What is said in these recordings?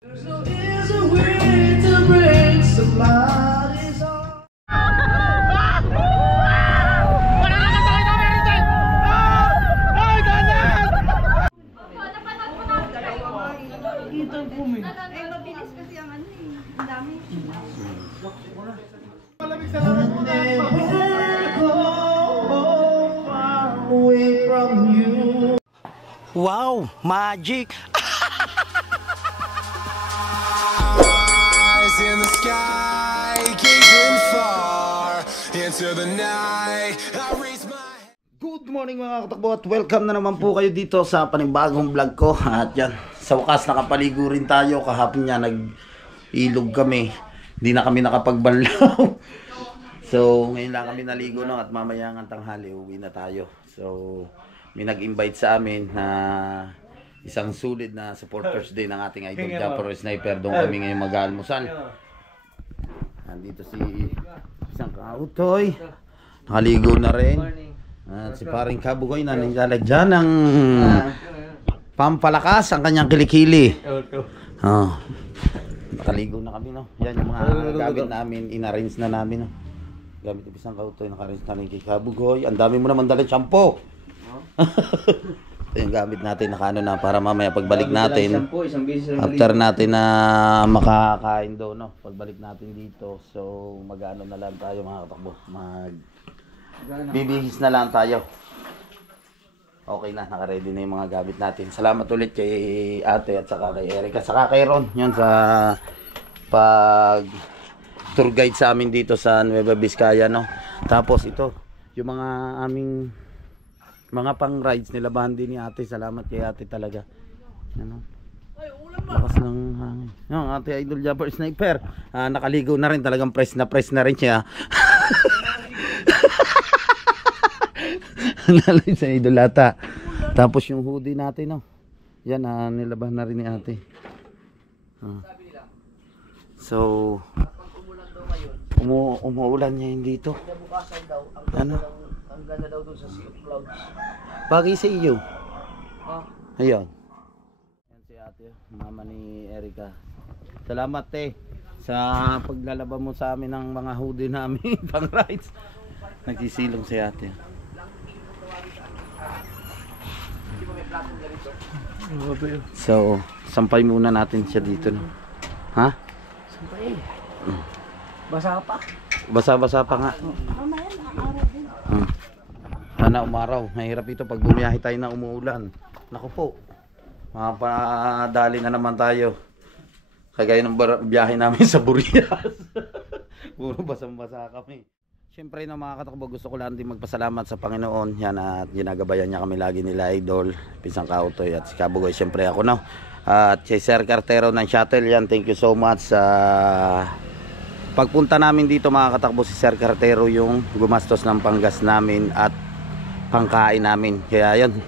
Mabilis kasi ang ano eh. Ang dami. Wow, magic! Eyes in the sky, gazing far into the night. I raise my Good morning mga katakbo at welcome na naman po kayo dito sa panibagong vlog ko. At yan, sa wakas nakapaligo rin tayo. Kahapon niya nag-ilog kami. Hindi na kami nakapagbanlaw. So ngayon lang kami naligo no, at mamaya ng tanghali uwi na tayo. So may nag-invite sa amin na isang sulit na supporters day ng ating idol Japper Sniper. Doon kami ngayon mag-almusal. Nandito si isang kautoy. Nakaligo na rin. At si paring Kabugoy na naglalagyan ng pampalakas ang kanyang kilikili. Oh. Nakaligo na kami no. Yan yung mga gamit namin, inarrange na namin no. Gamit yung isang kautoy, naka-arrange na rin kay Kabugoy. Ang dami mo naman dalang shampoo. Ito yung gamit natin, nakaano na para mamaya pagbalik natin. After natin na makakain do no. Pagbalik natin dito. So mag-ano na lang tayo mga katakbo. Bibihis na lang tayo. Okay na, naka-ready na yung mga gamit natin. Salamat ulit kay ate at saka kay Erica, saka kay Ron. Yun sa pag tour guide sa amin dito sa Nueva Vizcaya no. Tapos ito, yung mga aming mga pang rides nilabahan din ni ate. Salamat kay ate talaga. Ano? Lakas ng hangin. Yung ate idol Japper Sniper. Nakaligo na rin, talagang press na rin siya. Naloy sa idolata. Tapos yung hoodie natin no. Yan nilabahan na rin ni ate. So umuulan niya yun dito. Ano? Ang ganda daw doon sa Sea of Clouds. Bagay sa iyo. Ayun. Yan si ate, mama ni Erica. Salamat sa paglalaba mo sa amin ng mga hoodie namin pang rides. Nagsisilong si ate. So, sampay muna natin siya dito no. Ha? Sampay. Basa pa. Basa-basa pa nga. Mamaya na araw din. Sana umaraw. Mahirap ito pag bumiyahe tayo na umuulan. Naku po. Mapadali na naman tayo. Kagaya ng biyahe namin sa Burias. Puro basang-basa kami. Siyempre na mga katakbo, gusto ko lang din magpasalamat sa Panginoon. Yan at ginagabayan niya kami lagi nila idol, Pisang Kautoy at si Kabugoy. Siyempre ako no. At si Sir Cartero ng Shuttle yan. Thank you so much sa pagpunta namin dito mga katakbo. Si Sir Cartero yung gumastos ng panggas namin at pangkain namin. Kaya yun.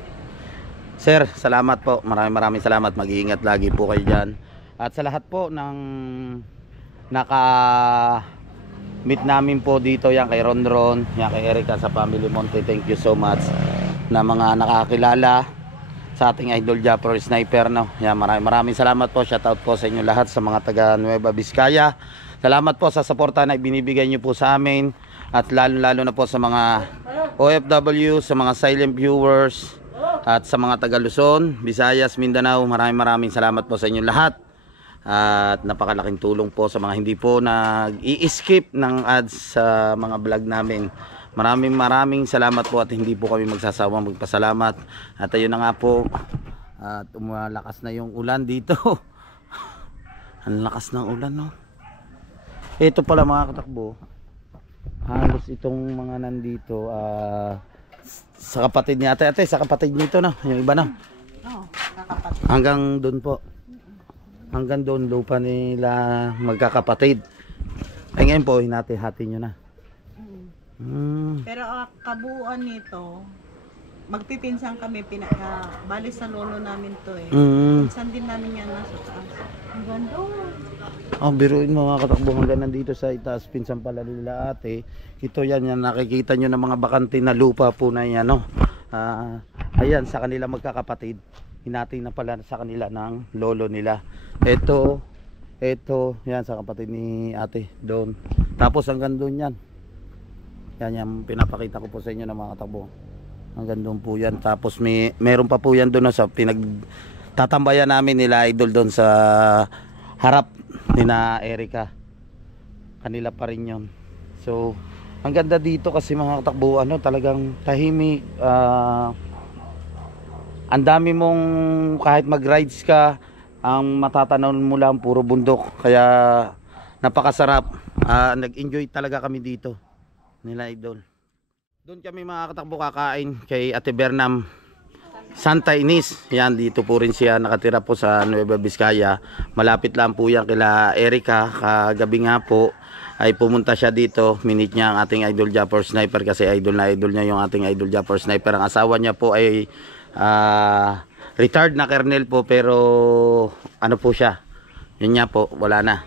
Sir, salamat po. Maraming salamat. Mag-iingat lagi po kayo dyan. At sa lahat po ng naka-meet namin po dito, yan kay Ron, yan kay Erica sa Family Monte, thank you so much. Na mga nakakilala sa ating idol Japper Sniper no. Yan, maraming salamat po. Shoutout po sa inyo lahat sa mga taga Nueva Vizcaya. Salamat po sa suporta na ibinibigay niyo po sa amin. At lalo na po sa mga OFW, sa mga silent viewers, at sa mga taga Luzon, Visayas, Mindanao. Maraming salamat po sa inyo lahat. At napakalaking tulong po sa mga hindi po nag-i-skip ng ads sa mga vlog namin. Maraming salamat po at hindi po kami magsasawang magpasalamat. At ayun na nga po, at umalakas na yung ulan dito. Ang lakas ng ulan no. Ito pala mga katakbo, halos itong mga nandito sa kapatid ni ate, sa kapatid nito na, yung iba na. Kakapatid. Hanggang doon po. Hanggang doon lupa nila magkakapatid. Ay ngayon po hinati-hati nyo na. Pero kabuuan nito, magpipinsan kami, bali sa lolo namin to Pinsan din namin yan nasa taas. Ang ganda. Biruin mo mga katakbo, hanggang nandito sa itaas, pinsan pala nila ate. Ito yan, nakikita nyo ng mga bakante na lupa po na yan no. Ayan, sa kanila magkakapatid. hinati na pala sa kanila ng lolo nila. Ito, yan sa kapatid ni ate doon. Tapos hanggang doon yan. Yan yung pinapakita ko po sa inyo ng mga katakbo. Hanggang doon po yan. Tapos meron pa po yan doon sa pinagtatambayan namin nila idol doon sa harap ni na Erica. Kanila pa rin yun. So ang ganda dito kasi mga katakbo, talagang tahimik. Ang dami mong kahit mag-rides ka, ang matatanaw mo lang puro bundok. Kaya napakasarap. Nag-enjoy talaga kami dito nila idol. Doon kami mga katakbo kakain kay Ate Bernam Santa Ines. Yan, dito po rin siya nakatira po sa Nueva Vizcaya. Malapit lang po yan kila Erica. Kagabi nga po ay pumunta siya dito. Minute niya ang ating idol Japper Sniper kasi idol na idol niya yung ating idol Japper Sniper. Ang asawa niya po ay retired na colonel po, pero ano po siya, yun nga po, wala na,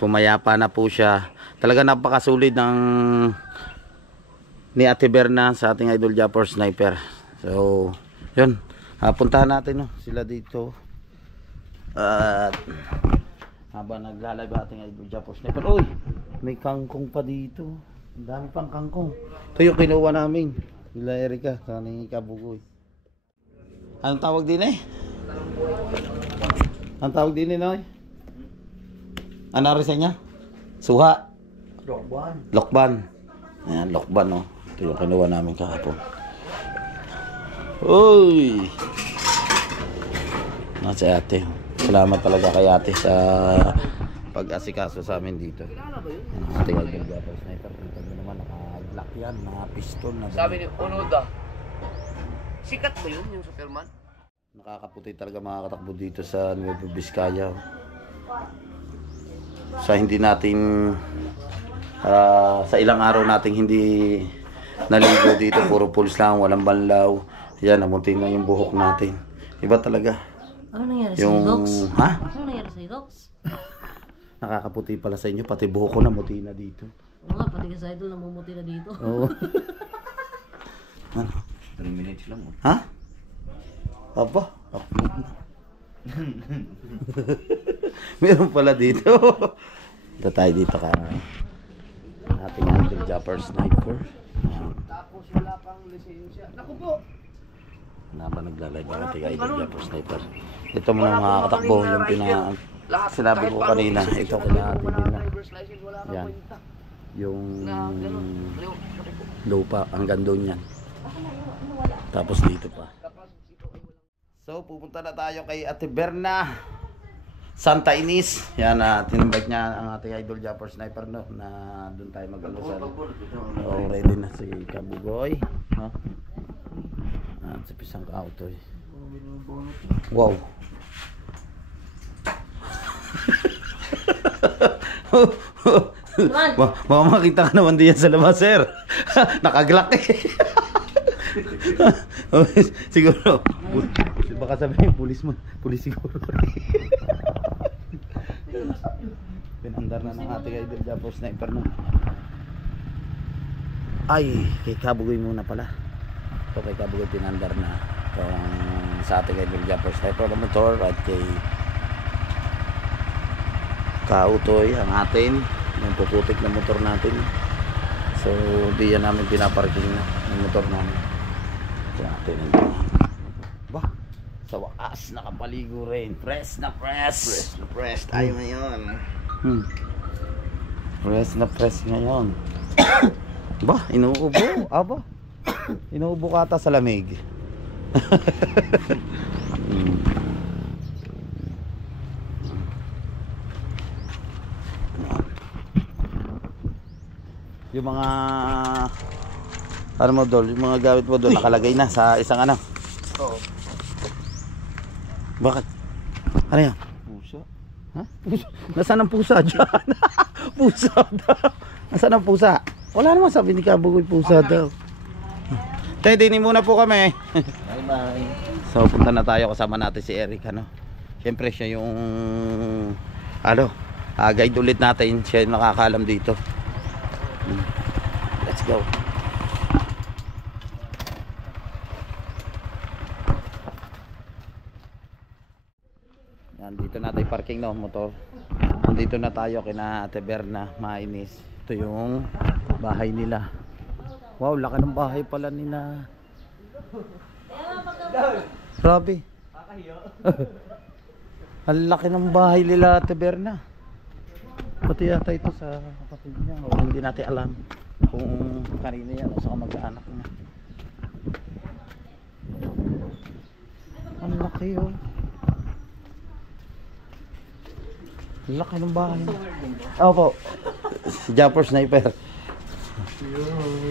pumayapa na po siya. Talaga napakasulit ng ni Ate Berna sa ating idol Japper Sniper. So yun, puntahan natin sila dito at habang naglalay ba ating idol Japper Sniper. Uy, may kangkong pa dito, ang dami pang kangkong. Ito yung kinuha namin nila Erica sa ni Kabugoy. Anong tawag din Anong tawag din Noy? Ano rin sa niya? Suha? Lokban. Ayan, lokban Ito yung kinuha namin kahapon. Uy! Si ate. Salamat talaga kay ate sa pag-asikaso sa amin dito. Ang ating Japper Sniper. Kita nyo naman, naka-glock yan, naka-pistol. Sabi ni Onoda, sikat ba yun yung Superman? Nakakaputi talaga mga katakbo dito sa Nueva Vizcaya. Sa hindi natin sa ilang araw nating hindi naligo dito, puro pulis lang, walang banlaw. Yan, namunti na yung buhok natin. Iba talaga. Ano nangyari Yung, sa Idox? ha? Ano nangyari sa Idox? Nakakaputi pala sa inyo, pati buhok ko namuti na dito. Oo nga, pati ka sa idol namumuti na dito. Oo. Ano? 3 minutes lang. Ha? Aba, meron pala dito. Ito tayo dito ka. Ating idol Japper Sniper. Tapos wala pang lisensya. Naku po! Naba naglalay ba ating idol Japper Sniper. Ito mo mga katakbo, yung sinabi ko kanina. Ito kaya ating din na. Yan. Yung lupa, hanggang doon yan. Tapos dito pa. So pupunta na tayo kay Ate Berna Santa Ines. Yan, tinambag niya ang ating idol Japper Sniper na doon tayo mag-alusal. So ready na si Kabugoy. At si Pisang Kautoy. Wow. Baka makita ka naman diyan sa labas, sir. Nakaglak siguro baka sabihin pulis siguro. Pinandar na ng ating idol Japper Sniper ay kay Kabugoy muna pala. So kay Kabugoy pinandar na sa ating idol Japper Sniper na motor at kay Kautoy ang atin yung puputik na motor natin. So di yan namin pinaparking na yung motor namin. Natin ba, sa wakas nakapaligo rin. Press na press tayo ngayon. Press na press ngayon. Ba, inuubo. Aba, inuubo ka ata sa lamig. Yung mga ano mo dol, yung mga gamit mo dol nakalagay na sa isang ano. Oo. Bakit? Ano yan? Pusa. Ha? Nasaan ang pusa dyan? Pusa daw. Nasaan ang pusa? Wala naman, sabi ni Kabugoy pusa daw. Tayo, dinin muna po kami. Bye bye. So punta na tayo, kasama natin si Eric Siyempre siya yung guide ulit natin. Siya yung nakakaalam dito. Let's go. ating no, motor. Nandito na tayo kina Ate Berna, Mainis. Ito yung bahay nila. Wow, laki ng bahay pala nila. Grabe. Ang laki ng bahay nila Ate Berna. Pati yata ito sa kapatid niya. O, hindi natin alam kung kanina yan o sa mag-anak niya. Ang laki oh. Ang laki ng bahay. Opo. Si Japper Sniper.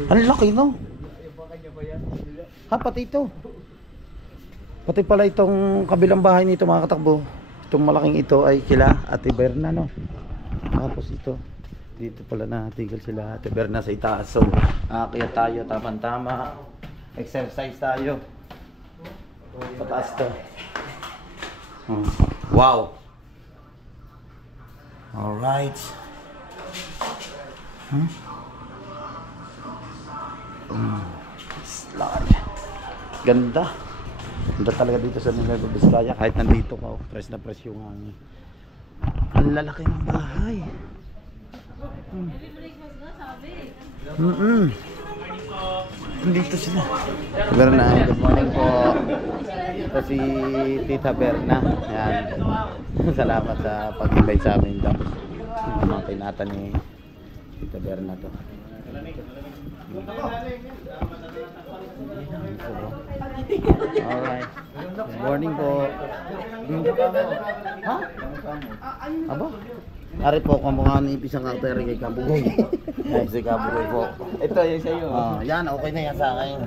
Ang laki no. Ha, pati ito. Pati pala itong kabilang bahay nito mga katakbo. Itong malaking ito ay kila Ate Berna no. Tapos ito. Dito pala natigil sila Ate Berna sa itaas. So, kaya tayo tama-tama. Exercise tayo. Pataas to. Wow. Alright. Ganda. Ganda talaga dito sa Nueva Vizcaya. Kahit nandito ka, press na press yung hangin. Ang lalaki ng bahay. Dito sila. Berna, good morning po. Ito si Tita Berna. Yan. Salamat sa pag-invite sa amin daw. Mga pinata ni Tita Berna to. Alright. Good morning po. Ha? Aba? Ari po, kumukha ni Ipis ang kakter kay Kabugoy. Ay, si Kabugoy po. Ito yung sa'yo. Yan, okay na yan sa akin.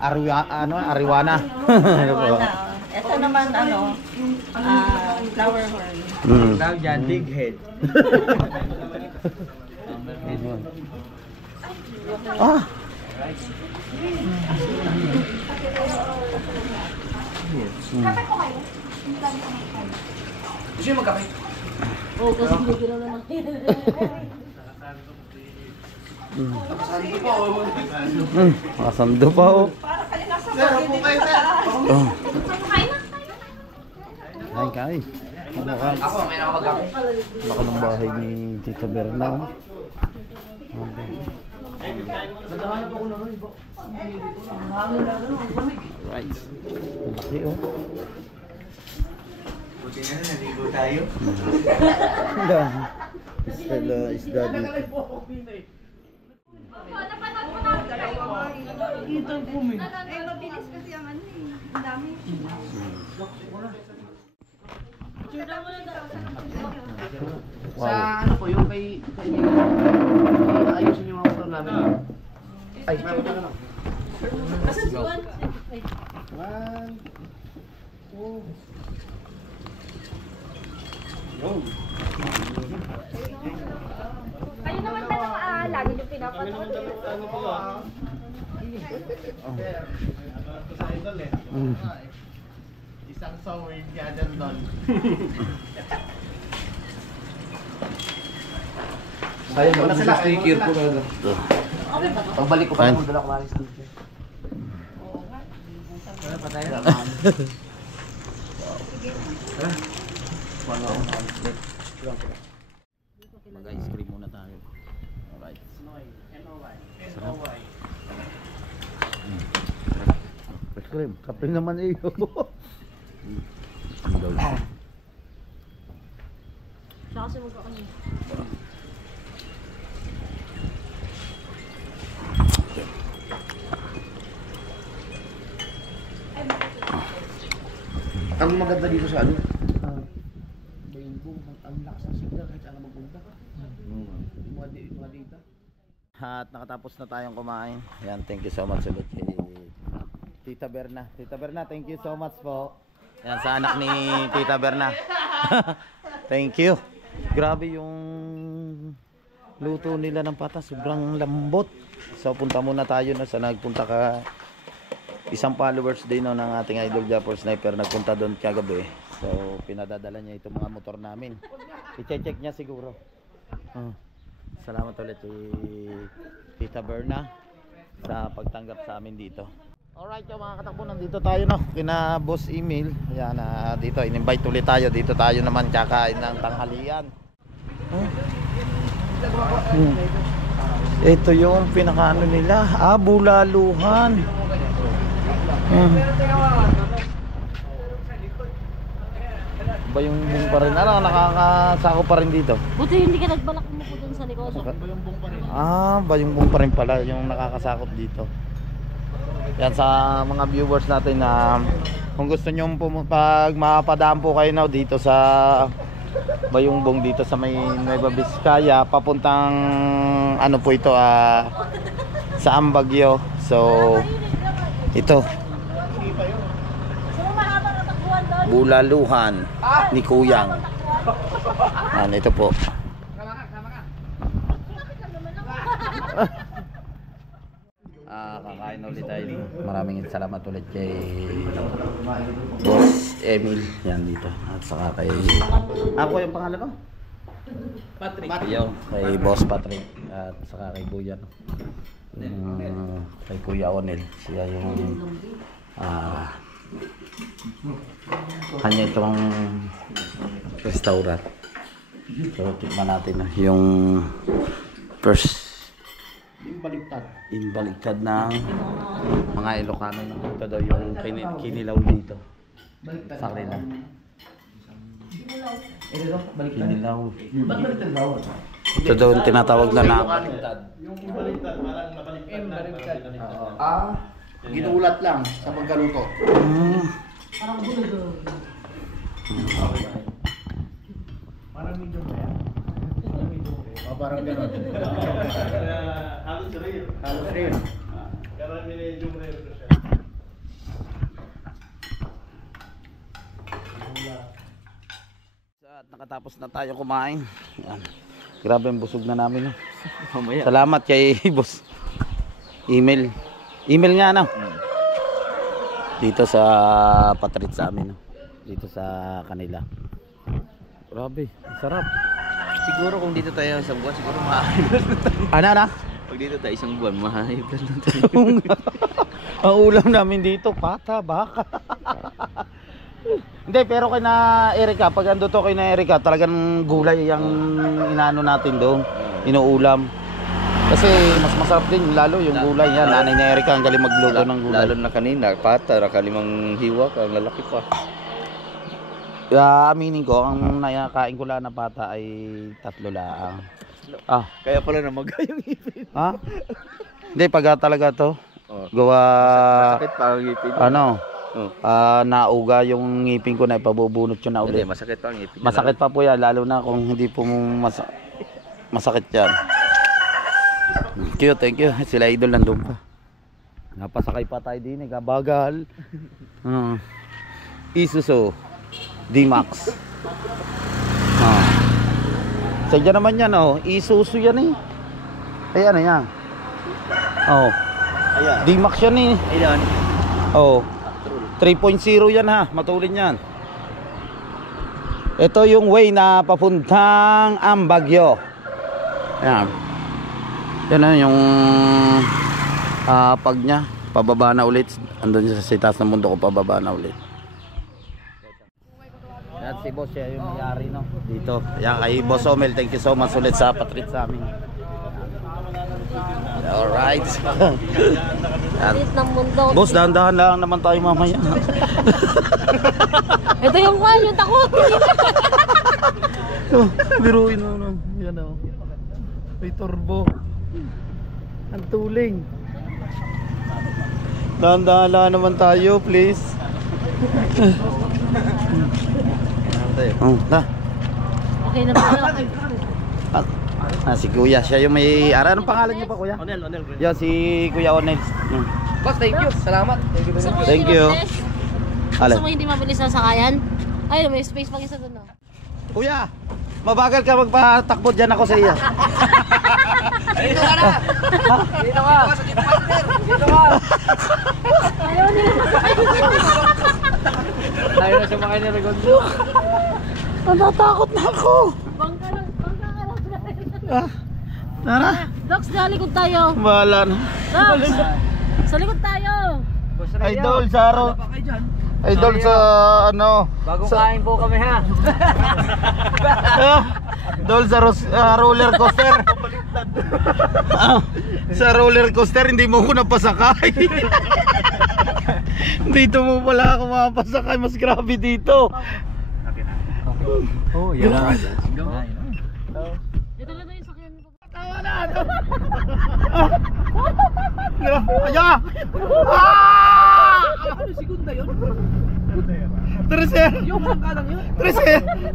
Ariwana. Ito naman flower horn. Now dyan, big head. Ah! Gusto yung magkape? Oo, kasi hindi ko na naman. Makasando pa oh. Oh. Kain. Ako, may nakapagkape. Baka ng bahay ni Tita Berna. Right. Laki oh. Buti na naligo tayo. Isda dito. Mabilis kasi ang ano eh. Ang dami. Sa ano po, yung kay ayusin yung mga motor namin. Ay, Asan si Juan? Ay, Kayo naman talaga lagi yung pinapanood. Isang song with the other doon. Sayang mo sa sticker ko talaga. Pagbalik ko pa mo dala ko mali sticker. Patay na. Mag-ice cream muna tayo. Alright. Ice cream. Kape naman iyo. siya kasi magkakanya. Ang maganda dito sa ano? Rainbow, ang lakas ng signal kahit saan ka magpunta. Yung mga data. At nakatapos na tayong kumain. Yan, thank you so much ulit kay Tita Berna. Tita Berna, thank you so much po. Yan, sa anak ni Tita Berna. Thank you. Grabe yung luto nila ng pata. Sobrang lambot. So, punta muna tayo na sa nagpunta ka. Isang followers din no, ng ating idol Japper Sniper. Nagpunta doon kagabi. So, pinadadala niya itong mga motor namin. I-check niya siguro. Salamat ulit kay Tita Berna sa pagtanggap sa amin dito. Alright yung mga katakbo, nandito tayo no, kina Boss Emil. Yan, dito, in-invite ulit tayo. Dito tayo naman kakain ng tanghalian. Ito yung pinakaano nila, bulaluhan. Bayong-bong pa rin. Ano, nakakasako pa rin dito. Buti hindi ka nagbalak mo po dun sa likod. Bayong-bong pa rin pala yung nakakasakop dito. Yan sa mga viewers natin na kung gusto nyo pag mapadaan po kayo na dito sa Bayong-bong dito sa may Nueva Vizcaya papuntang ano po ito sa Ambagyo. So ito bulaluhan ni Kuyang. Yan, ito po. Kakain ulit tayo. Maraming salamat ulit kay Boss Emil. Yan dito. At saka kay ako yung pangalan mo? Patrick. Kay Boss Patrick. At saka kay Kuya kay Kuya Onel. Siya yung kanya itong restaurant. So tingnan natin yung first Imbaligtad ng mga Ilocano na ito daw yung kinilaw dito sa kanila. Kinilaw. Ito daw yung tinatawag na nabaliktad. Yung imbaliktad, parang nabaliktad. Ginulat lang sa pagkaluto. Parang bulog. Parang medyo yan. Parang gano'n. Halos rare. Halos rare. Karang medium rare ko siya. At nakatapos na tayo kumain. Yan. Grabe ang busog na namin. Salamat kay Boss Emil. Email nga no. Dito sa Patrit sa amin. Dito sa kanila. Grabe, sarap. Siguro kung dito tayo isang buwan, siguro mahayop Ano? Pag dito tayo isang buwan, mahayop lang tayo. Ang ulam namin dito, pata, baka. Hindi, pero kay na Erika, pag ando to kay na Erika, talagang gulay yung inaano natin doon, inuulam. Kasi mas masarap din, lalo yung gulay yan. Nanay na Erika, ang galing magluto ng gulay. Lalo na kanina, pata, nakalimang hiwa ka, ang lalaki pa. Aminin ko, ang nakakain ko lang na pata ay 3 lang. Kaya pala namaga yung ipin. Hindi, pag talaga to, gawa, Masakit pa ang ipin. nauga yung ngipin ko na ipabubunot yun na ulit. Hindi, masakit pa ang ipin. Masakit pa po yan, lalo na kung hindi po masakit yan. Thank you. Sila idol nandun pa. Napasakay pa tayo din, kabagal. Isuzu D-Max. Sadya naman yan, Isuzu yan eh. Ay, ano yan? D-Max yan eh. Ayan. 3.0 yan ha, matulin yan. Ito yung way na papuntang Ambagyo. Ayan. Yan na yung pag niya, pababa na ulit. Andun sa taas ng mundo ko, pababa na ulit. Yan si Boss, siya yung mayari no, dito. Yan kay Boss Omel, thank you so much ulit sa Patrit sa amin. Alright. Alit ng mundo. Boss, dahan-dahan lang naman tayo mamaya. Ito yung takot. Biruin mo. Yan o. May turbo. Ang tuling. Dahan-dahan lang naman tayo, please. Okay na tayo. Si Kuya, siya yung may anong pangalan niyo pa, Kuya? Onel. Yan, si Kuya Onel. Boss, thank you. Salamat. Thank you. Gusto mo hindi mabilis na sakayan? Ay, may space pang isa doon. Kuya, mabagal ka magpatakbo dyan ako sa iyo. Dito ka na. Dito ka. Dito ka. Ayaw nila. Tayo na sumakay na Regondo. Natatakot na ako. Bangka lang. Tara. Docs, sa likod tayo. Bahala na. Docs, sa likod tayo. Boss, Idol sa Idol sa ano? Bagong kain po kami ha. Idol sa roller coaster. Sa roller coaster hindi mo ko napasakay. Dito mo pala ako mapasakay, mas grabe dito. Oh, yan. Ito na yung sakyan ko. Aya! Ano, segunda yun? Tercera. Yung kalang yun?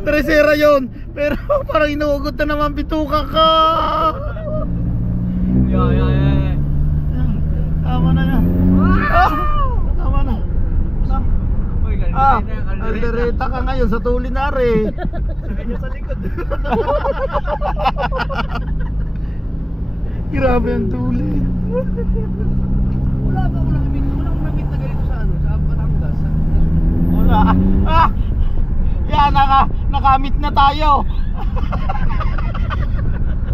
Tercera yun. Pero parang inuugot na naman bituka ka. Yeah. Tama na yan. Tama na. Aldereta ka ngayon sa Tulinare. Sakay sa likod. Grabe ang tulin. Wala ba akong nakimit na ganito sa ano? Sa Batangas? Wala. Yan, nakamit na tayo.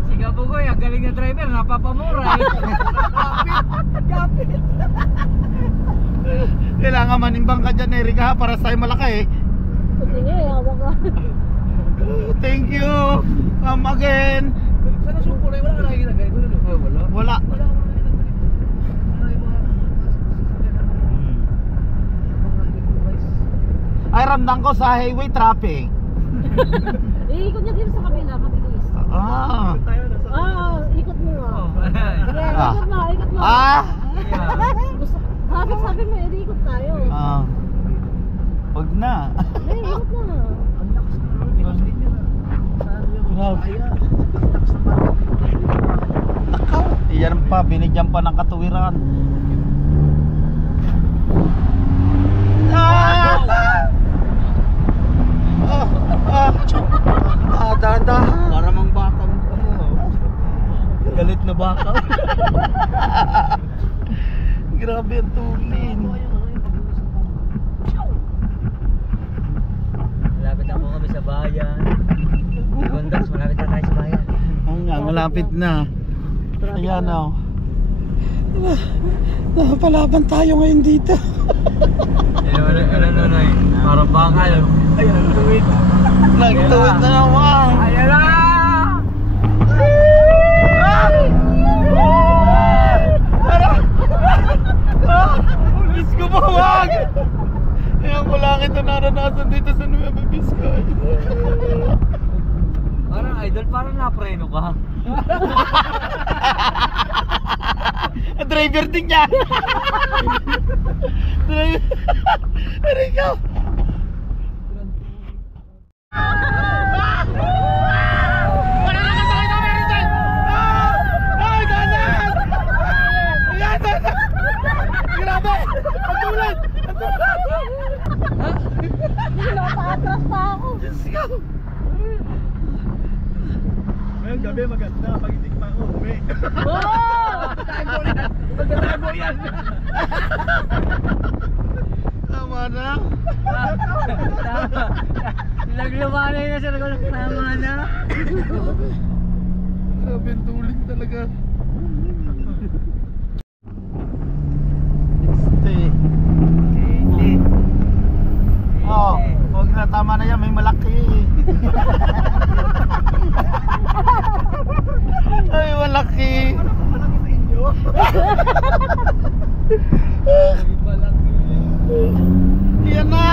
Siga po ko, ang galing na driver, napapamura eh. Gapit. Kailangan manimbang ka dyan, Erika, para sa'yo malaki. Sige, hawak ka. Thank you. Come again. Sana suko na wala ka nakikita ganito. Wala. Wala akong nakikita. Wala yung mga Ay, ramdam ko sa highway traffic. Iikot niya dito sa kabila, mabilis. Ikot mo nga. Sige, ikot mo. Sabi mo, ikot tayo. Wag na. Ikot na. Iyan pa, binigyan pa ng katuwiran. Dahan-dahan. Para mang baka mo. Galit na baka. Grabe ang tulin. Malapit na po kami sa bayan. Gondas, malapit na tayo sa bayan. Oo nga, malapit na. Ayan o. Napalaban tayo ngayon dito. Ano, parang baka yun. Ayan, tuwid. Nagtuwid na naman. Ayan na! Ulis ko ba, wag! Ayan ko lang ito naranasan dito sa Nueva Vizcaya. Parang idol, parang napreno ka. Driver din niya. Driver. Ikaw. Grabe! Ang tulad! Atras pa ako. Ngayong gabi maganda pag hindi pa ako uwi. Magkatago yan. Tama na. Naglumanay na siya, tama na. Grabe ang tulad talaga. Oh, huwag na, tama na yan, may malaki. Ay, malaki. Malaki sa inyo. Yan na.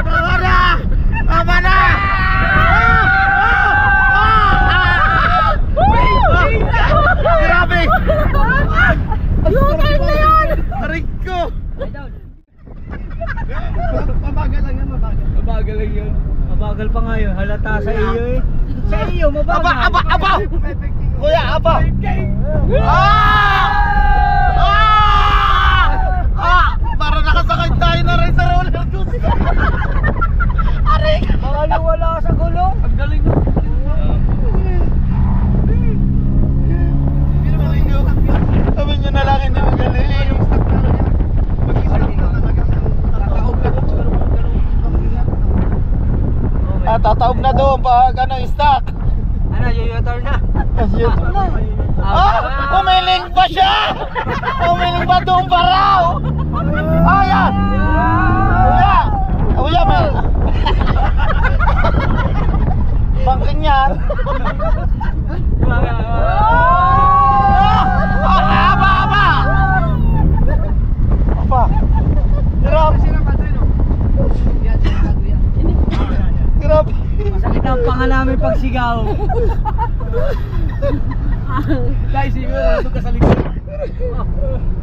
Tama na. Tama na. Grabe. U-turn na yan! Aray ko. Mabagal lang yan, mabagal. Mabagal lang yun. Mabagal pa nga yun. Halata sa iyo eh. Sa iyo, mabagal. Aba. Kuya, aba. Para nakasakay tayo na rin sa roller coaster. Aray. Baka wala sa gulong. Ang galing mo. Sabi nyo na lang hindi magaling. Tataob na doon pag ano, stock. Ano? na, U-turn na. Ah! Umiling pa siya! Umiling pa doon pa raw! Ayan! Kuya! Kuya, may... Bangking yan! Aba! Apa? Hirap! Hirap! Masakit ang panga namin pag sigaw. Guys, sige mo, nandun ka sa likod.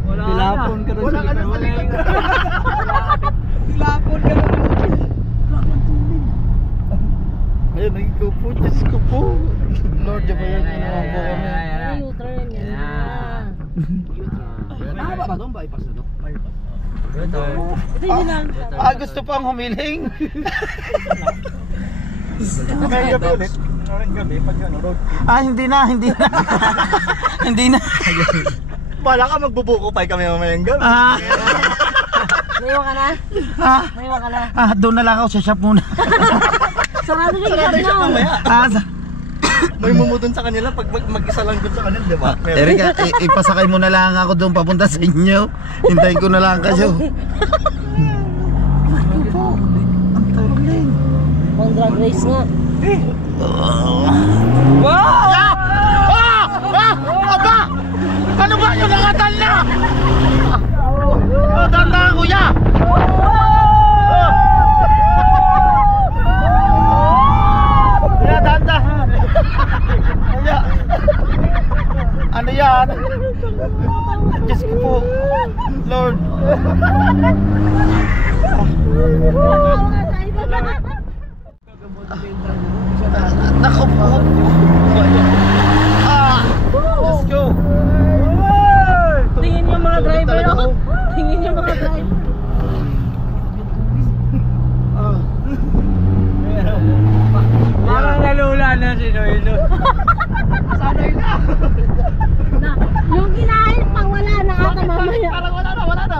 Wala na. Dilapon ka doon sa likod. Dilapon ka doon. Ayun, naging po. Diyos ko po. Lord, diba yun? Naman po kami. U-turn yan na. Mahaba ba doon? Bypass na to? Ito yun lang. Gusto pang humiling. Ngayon gabi ulit. Ngayon gabi, pag ano, road trip. Hindi na. Hindi na. Bala ka, magbubuko pa kami mamayang gabi. Naiwan ka na? Naiwan ka na? Doon na lang ako sa shop muna. Sarado yung shop na. May mumudon sa kanila pag mag-isa lang doon sa kanila, di ba? Erika, ipasakay mo na lang ako doon papunta sa inyo. Hintayin ko na lang kayo. Ang tuling. Pang drag race nga. Wow! Aba! Ano ba yung nangatal na? Tanda kuya! Kuya, tanda! Kuya! Ano yan? Diyos ko po! Lord! Naku po! Diyos ko! Tingin yung mga driver ako. Tingin yung mga driver. Parang nalula na si Noelo. Sanay na! Yung kinain pang wala na ata mamaya. Parang wala na. Wala na.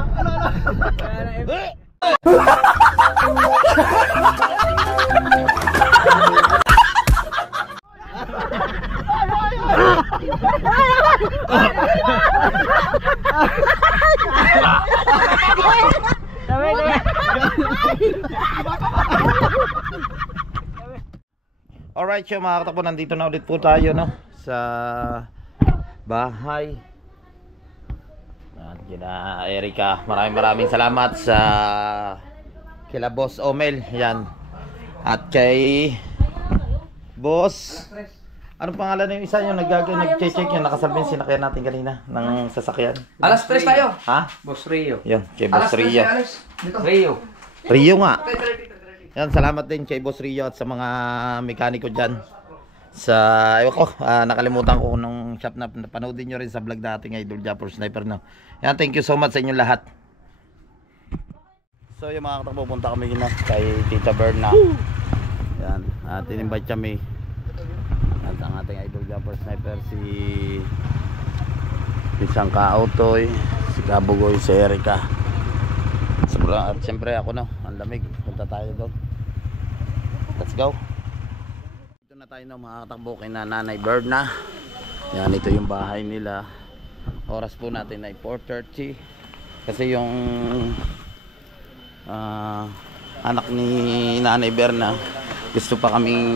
Alright, so mga katakbo, nandito na ulit po tayo, no? Sa bahay. At yun na, Erika, maraming salamat sa kila Boss Omel, yan. At kay Boss, anong pangalan yung isa yung nag-check yung nakasabing sinakyan natin kanina ng sasakyan? Alas 3 tayo. Ha? Boss Rio. Yun, kay Boss Rio. Rio. Rio nga. Yan, salamat din kay Boss Rio at sa mga mekaniko dyan. Sa, ewan ko, nakalimutan ko nung shop na panoodin nyo rin sa vlog natin Idol Japper Sniper, no? Yan, thank you so much sa inyong lahat. So yung mga katakbo, punta kami na kay Tita Berna. Yan, at in-invite kami. At ang ating Idol Japper Sniper, si Sangka Autoy, si Kabugoy, si Erika. At siyempre ako, no, ang lamig. Punta tayo doon. Let's go. Dito na tayo, no, mga katakbo, kay Nanay Berna. Yan, ito yung bahay nila. Oras po natin ay 4:30. Kasi yung anak ni Nanay Berna gusto pa kaming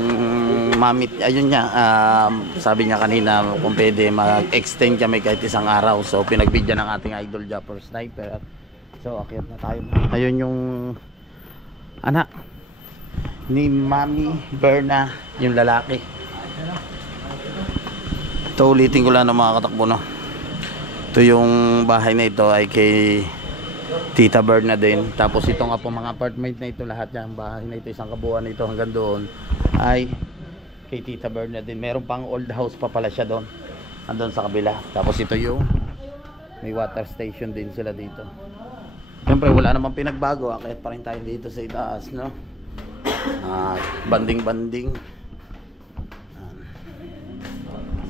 mamit. Ayun niya, sabi niya kanina kung pwede mag-extend kami kahit isang araw. So pinagbigyan ng ating Idol Japper Sniper. So akyat na tayo. Ayun yung anak ni Mami Berna, yung lalaki. Ito, ulitin ko lang ng mga katakbo, no. Ito yung bahay na ito ay kay Tita Berna din. Tapos ito nga po mga apartment na ito, lahat yan, bahay na ito, isang kabuuan nito hanggang doon ay kay Tita Berna din. Meron pang old house pa pala siya doon, andun sa kabila. Tapos ito yung may water station din sila dito. Siyempre wala namang pinagbago, kahit pa rin tayo dito sa itaas, no. Banding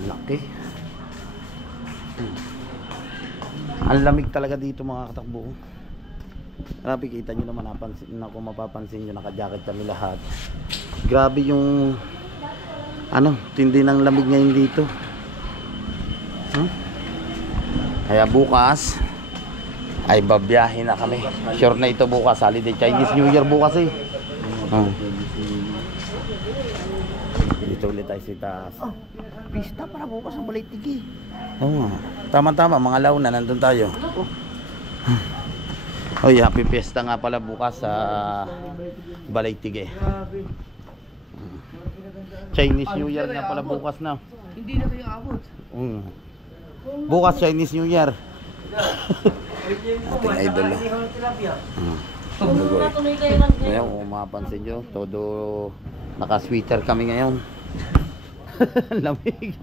laki. Ang lamig talaga dito, mga katakbo. Grabe, kita nyo naman, napansin na, kung mapapansin nyo, naka-jacket kami lahat. Grabe yung tindi ng lamig ngayon dito. Kaya bukas ay babiyahin na kami. Sure na ito bukas, holiday Chinese New Year bukas eh. Dito ulit tayo sa taas. Pista para bukas ang Balaytigi. Oo nga. Tama-tama, mga launa, nandun tayo. Oh, happy fiesta nga pala bukas sa Balaytigi. Chinese New Year nga pala bukas na. Hindi na kayo abot. Bukas Chinese New Year. Ating idol. Tuloy kayo lang kayo. Ngayon, kung mapapansin nyo, todo naka-sweater kami ngayon. Lamig.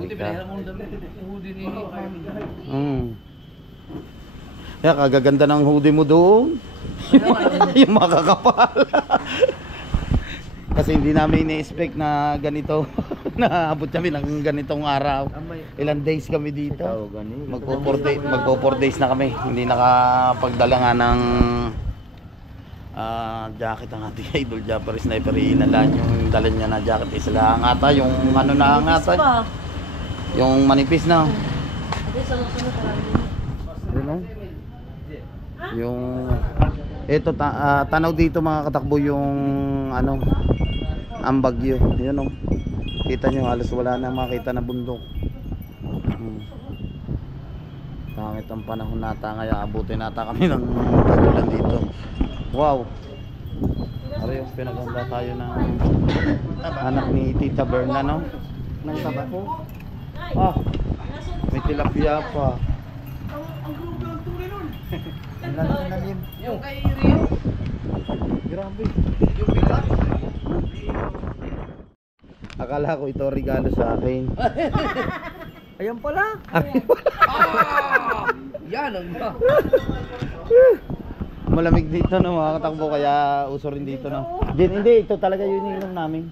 Buti pinahiram mo ng damit. Hoodie ni Mami. Kaya kagaganda ng hoodie mo doon. Yung makakapal. Kasi hindi namin ini-expect na ganito. Naabot kami ng ganitong araw. Ilang days kami dito. Magpo 4 days na kami. Hindi nakapagdala nga ng jacket ang ating idol Japper Sniper. Inalaan yung dala niya na jacket. Isa lang ata yung ano na ang ata. Yung manipis na. Yung ito tanaw dito mga katakbo yung ano ang bagyo. Yun oh. Kita nyo halos wala na makita na bundok. Pangit ang panahon nata kaya abutin nata kami ng tagulan dito. Wow. Ari yung pinaganda tayo ng anak ni Tita Berna no. Nang taba ko. May tilapia pa. Ang grupo ng tunay nun. Lalim. Yung kay Rio. Grabe. Yung bigat. Akala ko ito regalo sa akin. Ayan pala. Yan ang ba. Malamig dito no mga katakbo kaya uso rin dito no. Hindi ito talaga yun ininom namin.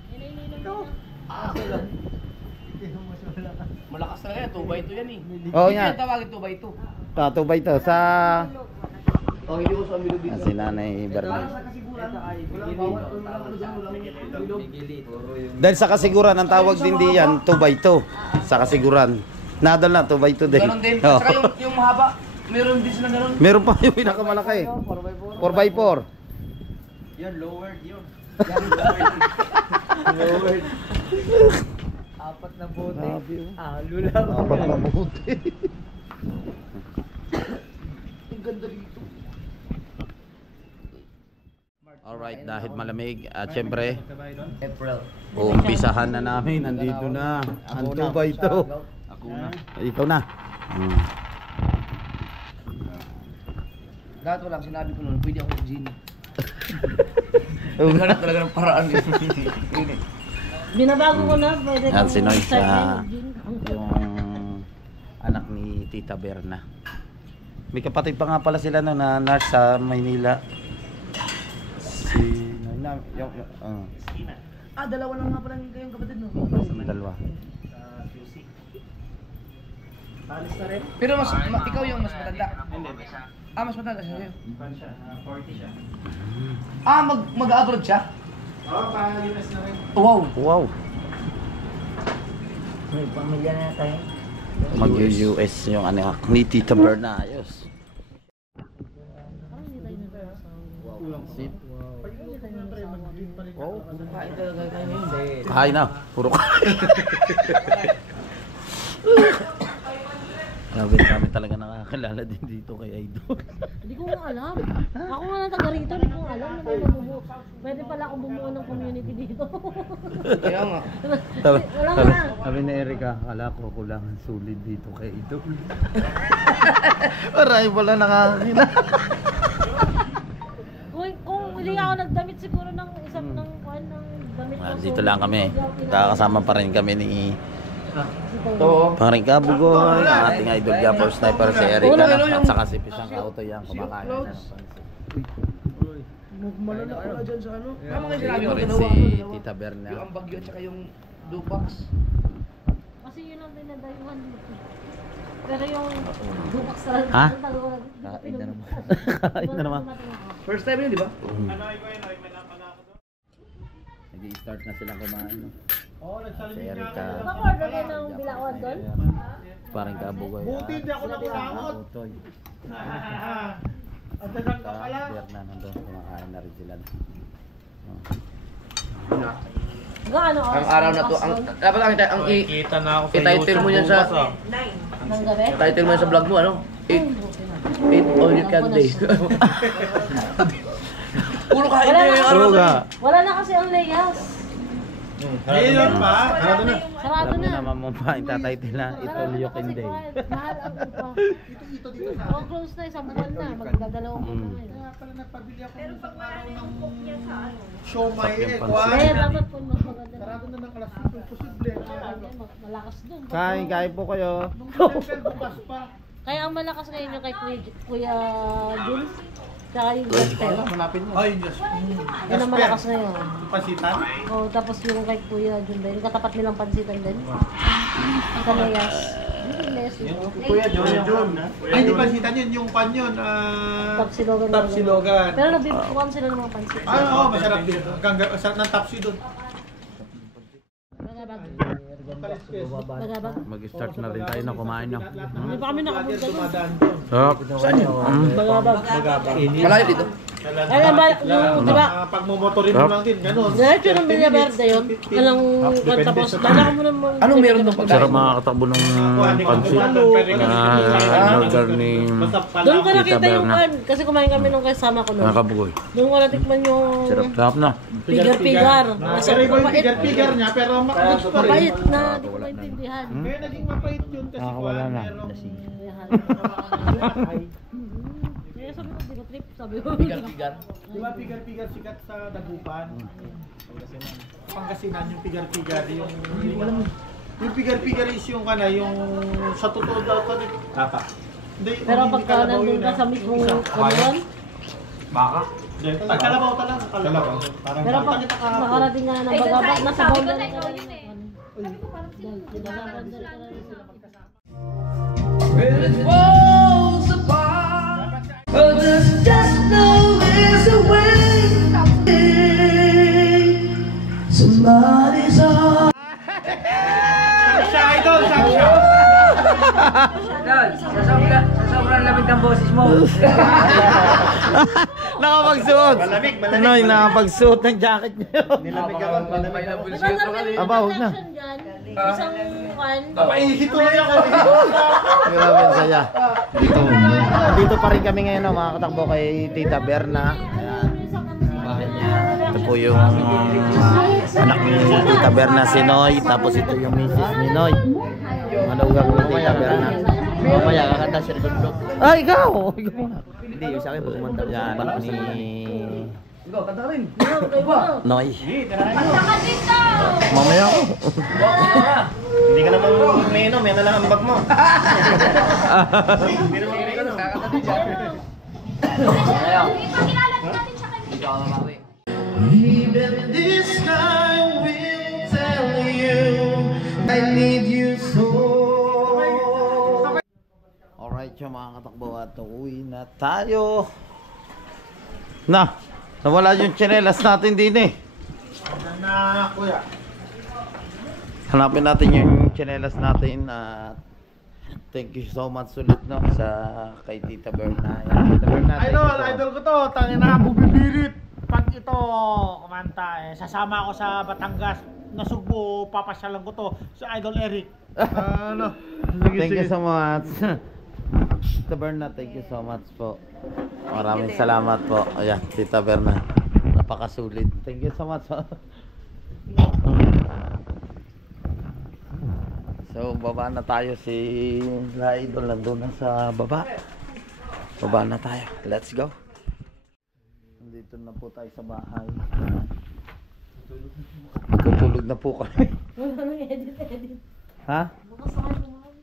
Malakas na yan, 2x2 yan eh. Oo nga. Hindi tawagin 2x2. 2 by 2 sa Hindi ko sa Milo dito. si Nanay Bernal. Dahil sa kasiguran ang tawag din diyan 2 by 2 sa kasiguran. Nadal na 2 by 2 din. Ganon din. Oo. Saka yung mahaba, meron din sila ganon. Meron pa yung pinakamalaki. 4 by 4. Yan, lowered yun. Apat na bote. Grabe, oh. Lula. Apat na buti. Ang ganda dito. Alright, dahil malamig at syempre April. uumpisahan na namin. Nandito na ang 2 by 2. Ako na. Ikaw na. Dato lang sinabi ko noon, pwede ako mag-genie. Naghanap talaga ng paraan yun. Binabago ko na. Pwede Yan kong si Noy start sa na yung anak ni Tita Berna. May kapatid pa nga pala sila no na nurse sa Maynila. Si Noy na yung Dalawa lang nga pala kayong kapatid no? dalawa. Pero ikaw yung mas matanda. Mas matanda siya. Mag-abroad siya? Oo, pa-US na rin. Wow. Wow. May pamilya na tayo. Mag-US yung anak ni Tita Berna. Ayos. Wow, kain talaga kayo ngayon. Kain na. Puro kain. Grabe kami talaga nakakilala din dito kay Idol. Hindi ko nga alam. Ako nga lang taga rito, hindi ko nga alam na may mabubuo. Pwede pala akong bumuo ng community dito. Kaya nga. Wala nga. Sabi ni Erika, akala ko kulangan sulit dito kay Idol. Marami pala nakakakilala. Kung hindi ako nagdamit siguro ng isang ng damit ko. Dito lang kami. Kakasama pa rin kami ni Oo. Paring Bugoy, ang ating idol Japper Sniper si Erika at saka si Pisang Kauto yan kumakain na ng pansit. Malala ka dyan sa ano? Tama nga sinabi Ito ko rin dalawa. si Tita Berna. Yung ambagyo at saka yung dupax. Kasi yun ang dinadayuhan dito. Pero yung dumax sa Ha? Kain na naman. Kain na naman. First time yun, di ba? Nag-i-start na silang kumain. No? Si Erika. Baka-order kayo ng bilawan doon? Parang kabugoy. Buti hindi ako nakulangot. Utoy. Ang tagal ka pala. Berna nandun. Kumakain na rin sila. Gaano oras? Ang araw na to, ang dapat ang Kita na ako i-title mo yan sa Ng gabi? title mo yan sa vlog mo, ano? Eat all you can day. Puro kain na yung araw na. Wala na kasi ang layas. Ngayon pa. Sarado na. naman mo pa itatitle na ito Liyo Kinday. Mahal ang upa. Oh, close na, isang buwan na. Magdadalawang buwan na ngayon. Kaya pala nagpabili ako ng isang araw ng siomay eh. Kaya dapat kung mas maganda. Sarado na ng alas 5. Posible. Malakas doon. Kain po kayo. Nung December, bukas pa. Kaya ang malakas ngayon yung kay Kuya Jules. Tsaka yung gospel. Ay, Diyos. Yan ang malakas ngayon. Pasitan? Oh, tapos yung kay Kuya Jun ba, yung katapat nilang pansitan din. Sa Layas. Yung Layas yun. Kuya John. Ay, hindi pasitan yun. Yung pan yun. Tapsilogan. Tapsilogan. Pero nabibukuhan sila ng mga pansit. Oo, masarap din. Masarap ng tapsi doon. Bagabag. Mag-start na rin tayo na kumain. No? Hindi pa kami nakapunta doon. Sarap. Bagabag. Malayo dito. Ay, yung, di ba? Pagmumotorin mo lang din, gano'n. Diretso ng Villa Verde yun. Anong, tapos, dala mo naman. Anong meron ng pagkain? Sarap makakatakbo ng pansit na order ni Doon ko nakita Tita yung Berna. kan. Kasi kumain kami nung kasama ko noon. Nakabugoy. Doon ko natikman yung Sarap na. pigar-pigar. Pero iba yung pigar-pigar niya, pero makakit pa rin. Mapait na, di ko maintindihan. Kaya naging mapait yun kasi Wala na. Kaya sabi ko, di ko trip. Sabi ko, Pigar-pigar. Di ba pigar-pigar sikat sa Dagupan? Pangasinan yung pigar-pigar, yung pigar-pigar is yung yung sa totoo daw pa rin. Tata. pero pagka nandun ka sa mismong kulon, Kalabaw talaga. Kalabaw. pero pag nakarating ka na ng bagabag, nasa boundary ka rin. Nasa boundary ka rin sila magkasama. When it falls apart, oh, just know there's a way. Somebody's on. Siya idol, siya. Sa sobrang lamig ng boses mo. Nakapagsuot. Noy, nakapagsuot ng jacket niyo. Nilamig ako. Aba, huwag na. Isang kan. Paihito na ako. Grabe ang saya. Dito pa rin kami ngayon, no, mga katakbo kay Tita Berna. Ayan. Ito po yung anak ni Tita Berna, si Noy. Tapos ito yung misis ni Noy. Manugang ni Tita Berna. Mamaya kakanta si Redondo. Ay, ikaw! Hindi, yung sa akin pag kumanta. Yan, ni Ikaw, kanta ka rin. Noy. Saka dito! Mamaya ako. Hindi ka naman umiinom, yan na lang ang bag mo. Hindi naman umiinom. Ipakilala natin siya kay Ikaw ang mamawi. Even this time will tell you I need you so. Alright yung mga katakbo at uwi na tayo. Nawala yung tsinelas natin din eh. Na, kuya. Hanapin natin yung tsinelas natin at thank you so much ulit no sa kay Tita Berna. Tita Berna, thank you so- Idol ko to. Tangin na, bubibirit. Pag ito kumanta, sasama ako sa Batangas. Nasugbo, papasyalan ko to sa Idol Eric. Thank you so much. Tita Berna, thank you so much po. Maraming salamat po. Ayan, Tita Berna. Napakasulit. Thank you so much po. So, baba na tayo si Idol. Nandun na sa baba. Baba na tayo. Let's go. Nandito na po tayo sa bahay. Tutulog na po kami. Wala nang edit. Ha? Bukas ako kumain.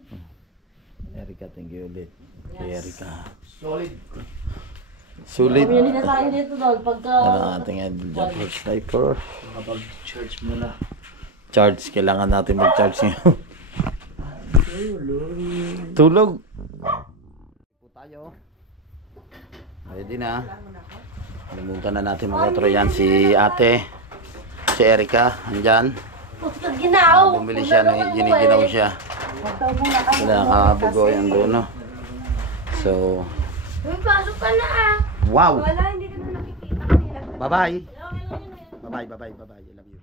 Erika, thank you ulit. Kay Erika. Solid. Sulit. Community na tayo dito doon. Pagka... Ano ang ating Idol Japper Sniper. Makapag-church muna. Charge. Kailangan natin mag-charge ngayon. Tulog. Po tayo. Ready na. Kalimutan na natin mag-outro yan si ate. Si Erica, andyan. Puto ginaw. Bumili siya, giniginaw siya. Wala kabugoy ang doon, no? So, Uy, pasok ka na ah. wow! Wala, hindi ka na nakikita kanila. Bye-bye! Bye-bye, bye-bye, bye-bye. I love you.